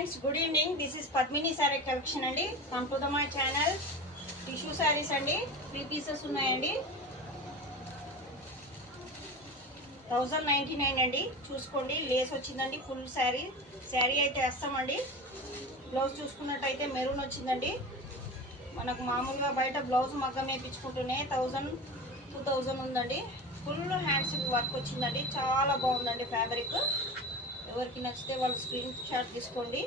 Friends, good evening. This is Padmini sari collection అండి. Come to the my channel. Tissue saris అండి, 3 pieces ఉన్నాయండి. 1099 అండి. చూసుకోండి, లేస్ వచ్చిందండి. ఫుల్ శారీ అయితే వేస్తామండి. బ్లౌజ్ చూసుకున్నట్టయితే మెరూన్ వచ్చిందండి. మనకు మామూలుగా బయట బ్లౌజ్ మగ్గం వేయించుకుంటూనే 1000-2000 ఉందండి. ఫుల్ హ్యాండ్స్ వర్క్ వచ్చిందండి. చాలా బాగుందండి ఫ్యాబ్రిక్. ఎవరికి నచ్చితే వాళ్ళు స్క్రీన్ షాట్ తీసుకోండి.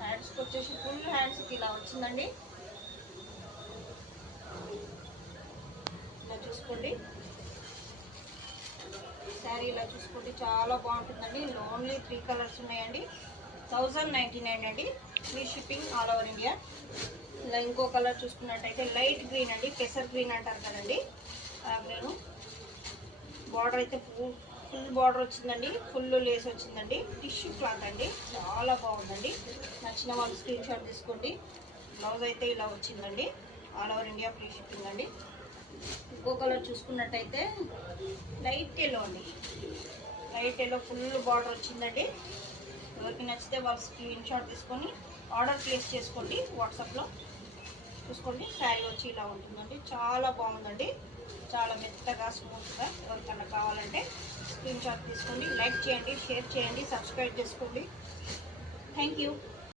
హ్యాండ్స్కి వచ్చేసి ఫుల్ హ్యాండ్స్కి ఇలా వచ్చిందండి. ఇలా చూసుకోండి, శారీ ఇలా చూసుకోండి, చాలా బాగుంటుందండి. ఓన్లీ 3 కలర్స్ ఉన్నాయండి. 1099 అండి. Free shipping all over India. ఇలా ఇంకో కలర్ చూసుకున్నట్టయితే లైట్ గ్రీన్ అండి, పెసర్ గ్రీన్ అంటారు కదండి, ఆ గ్రీను. బార్డర్ అయితే ఫుల్ బార్డర్ వచ్చిందండి. ఫుల్ లేస్ వచ్చిందండి. టిష్యూ క్లాత్ అండి, చాలా బాగుందండి. నచ్చిన వాళ్ళు స్క్రీన్ షాట్ తీసుకోండి. బ్లౌజ్ అయితే ఇలా వచ్చిందండి. All over India free shipping అండి. ఇంకో కలర్ చూసుకున్నట్టయితే లైట్ ఎల్లో అండి. లైట్ ఎల్లో ఫుల్ బార్డర్ వచ్చిందండి. ఎవరికి నచ్చితే వాళ్ళు స్క్రీన్ షాట్ తీసుకొని ఆర్డర్ ప్లేస్ చేసుకోండి. వాట్సాప్లో చూసుకోండి. శారీ వచ్చి ఇలా ఉంటుందండి. చాలా బాగుందండి. చాలా మెత్తగా స్మూత్గా. ఎవరికన్నా కావాలంటే స్క్రీన్ షాట్ తీసుకోండి. లైక్ చేయండి, షేర్ చేయండి, సబ్స్క్రైబ్ చేసుకోండి. Thank you.